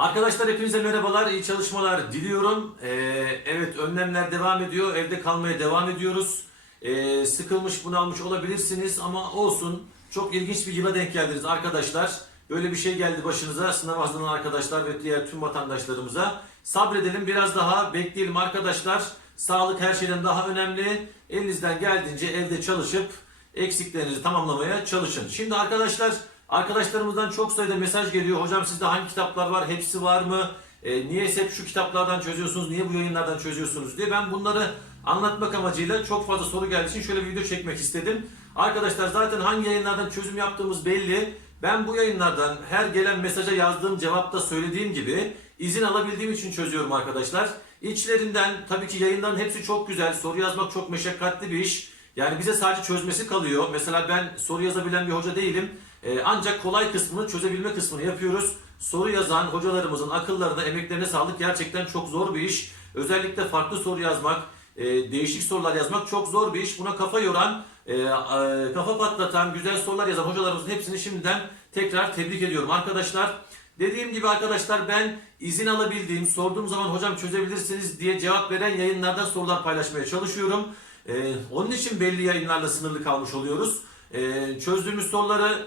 Arkadaşlar hepinize merhabalar, iyi çalışmalar diliyorum. Ee, evet önlemler devam ediyor, evde kalmaya devam ediyoruz. Ee, sıkılmış, bunalmış olabilirsiniz ama olsun. Çok ilginç bir yıla denk geldiniz arkadaşlar. Böyle bir şey geldi başınıza sınav hazırlanan arkadaşlar ve diğer tüm vatandaşlarımıza. Sabredelim, biraz daha bekleyelim arkadaşlar. Sağlık her şeyden daha önemli. Elinizden geldiğince evde çalışıp eksiklerinizi tamamlamaya çalışın. Şimdi arkadaşlar arkadaşlarımızdan çok sayıda mesaj geliyor. Hocam sizde hangi kitaplar var? Hepsi var mı? E, niye hep şu kitaplardan çözüyorsunuz? Niye bu yayınlardan çözüyorsunuz diye. Ben bunları anlatmak amacıyla çok fazla soru geldiği için şöyle bir video çekmek istedim. Arkadaşlar zaten hangi yayınlardan çözüm yaptığımız belli. Ben bu yayınlardan her gelen mesaja yazdığım cevapta söylediğim gibi izin alabildiğim için çözüyorum arkadaşlar. İçlerinden tabii ki yayınların hepsi çok güzel. Soru yazmak çok meşakkatli bir iş. Yani bize sadece çözmesi kalıyor. Mesela ben soru yazabilen bir hoca değilim. Ee, ancak kolay kısmını çözebilme kısmını yapıyoruz. Soru yazan hocalarımızın akıllarına, emeklerine sağlık gerçekten çok zor bir iş. Özellikle farklı soru yazmak, e, değişik sorular yazmak çok zor bir iş. Buna kafa yoran, e, e, kafa patlatan, güzel sorular yazan hocalarımızın hepsini şimdiden tekrar tebrik ediyorum arkadaşlar. Dediğim gibi arkadaşlar ben izin alabildiğim, sorduğum zaman hocam çözebilirsiniz diye cevap veren yayınlardan sorular paylaşmaya çalışıyorum. Ee, onun için belli yayınlarla sınırlı kalmış oluyoruz. Ee, çözdüğümüz soruları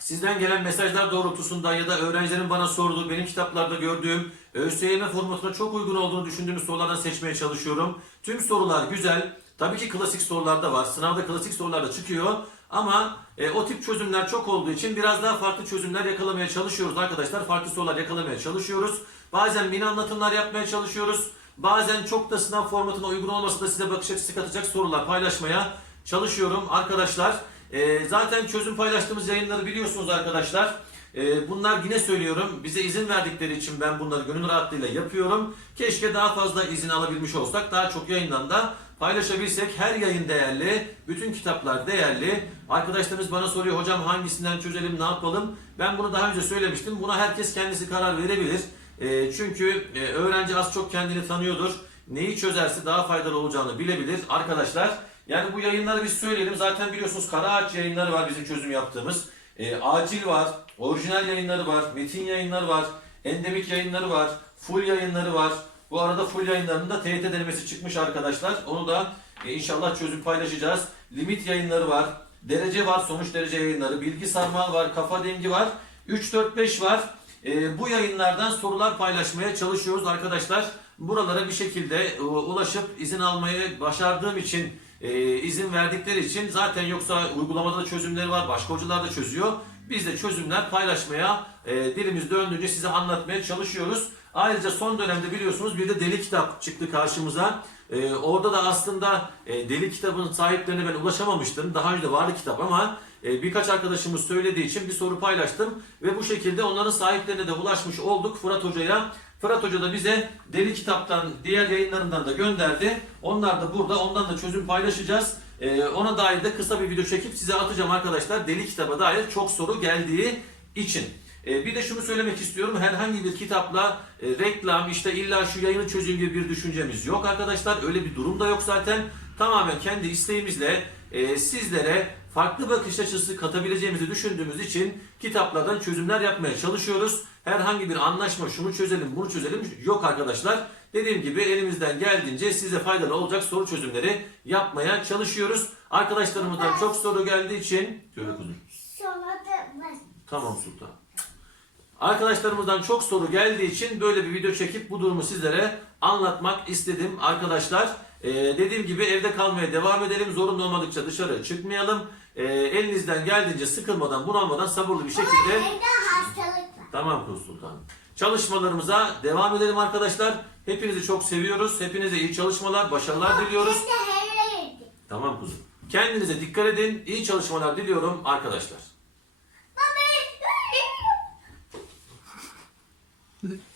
sizden gelen mesajlar doğrultusunda ya da öğrencilerin bana sorduğu, benim kitaplarda gördüğüm, ÖSYM formatına çok uygun olduğunu düşündüğümüz sorulardan seçmeye çalışıyorum. Tüm sorular güzel. Tabii ki klasik sorular da var. Sınavda klasik sorular da çıkıyor. Ama e, o tip çözümler çok olduğu için biraz daha farklı çözümler yakalamaya çalışıyoruz arkadaşlar. Farklı sorular yakalamaya çalışıyoruz. Bazen mini anlatımlar yapmaya çalışıyoruz. Bazen çok da sınav formatına uygun olmasa da size bakış açısı katacak sorular paylaşmaya çalışıyorum arkadaşlar. E, zaten çözüm paylaştığımız yayınları biliyorsunuz arkadaşlar. E, bunlar yine söylüyorum bize izin verdikleri için ben bunları gönül rahatlığıyla yapıyorum. Keşke daha fazla izin alabilmiş olsak daha çok yayından da paylaşabilsek. Her yayın değerli, bütün kitaplar değerli. Arkadaşlarımız bana soruyor hocam hangisinden çözelim ne yapalım. Ben bunu daha önce söylemiştim. Buna herkes kendisi karar verebilir. E, çünkü e, öğrenci az çok kendini tanıyordur. Neyi çözerse daha faydalı olacağını bilebilir arkadaşlar. Yani bu yayınları biz söyleyelim. Zaten biliyorsunuz Kara Ağaç yayınları var bizim çözüm yaptığımız. E, acil var, orijinal yayınları var, metin yayınları var, endemik yayınları var, full yayınları var. Bu arada full yayınlarının da TYT denemesi çıkmış arkadaşlar. Onu da e, inşallah çözüm paylaşacağız. Limit yayınları var, derece var, sonuç derece yayınları, bilgi sarmal var, kafa dengi var, 3 4 5 var. E, bu yayınlardan sorular paylaşmaya çalışıyoruz arkadaşlar. Buralara bir şekilde e, ulaşıp izin almayı başardığım için e, izin verdikleri için zaten yoksa uygulamada da çözümleri var. Başka hocalar da çözüyor. Biz de çözümler paylaşmaya e, dilimiz döndüğünce size anlatmaya çalışıyoruz. Ayrıca son dönemde biliyorsunuz bir de deli kitap çıktı karşımıza. E, orada da aslında e, deli kitabın sahiplerine ben ulaşamamıştım. Daha önce de vardı kitap ama e, birkaç arkadaşımız söylediği için bir soru paylaştım. Ve bu şekilde onların sahiplerine de ulaşmış olduk Fırat Hoca'ya. Fırat Hoca da bize Deli Kitap'tan, diğer yayınlarından da gönderdi. Onlar da burada, ondan da çözüm paylaşacağız. Ee, ona dair de kısa bir video çekip size atacağım arkadaşlar. Deli Kitap'a dair çok soru geldiği için. Ee, bir de şunu söylemek istiyorum. Herhangi bir kitapla e, reklam, işte illa şu yayını çözeyim gibi bir düşüncemiz yok arkadaşlar. Öyle bir durum da yok zaten. Tamamen kendi isteğimizle e, sizlere farklı bakış açısı katabileceğimizi düşündüğümüz için kitaplardan çözümler yapmaya çalışıyoruz. Herhangi bir anlaşma şunu çözelim bunu çözelim yok arkadaşlar. Dediğim gibi elimizden geldiğince size faydalı olacak soru çözümleri yapmaya çalışıyoruz. Arkadaşlarımızdan çok soru geldiği için... Söyle kuzum. Tamam Sultan. Arkadaşlarımızdan çok soru geldiği için böyle bir video çekip bu durumu sizlere anlatmak istedim arkadaşlar. Ee, dediğim gibi evde kalmaya devam edelim. Zorunlu olmadıkça dışarı çıkmayalım. Ee, elinizden geldiğince sıkılmadan, bunalmadan sabırlı bir şekilde... Evde hastalık var. Tamam Kuz Sultan. Çalışmalarımıza devam edelim arkadaşlar. Hepinizi çok seviyoruz. Hepinize iyi çalışmalar, başarılar diliyoruz. Biz de her yedik. Tamam kuzum. Kendinize dikkat edin. İyi çalışmalar diliyorum arkadaşlar. Baba.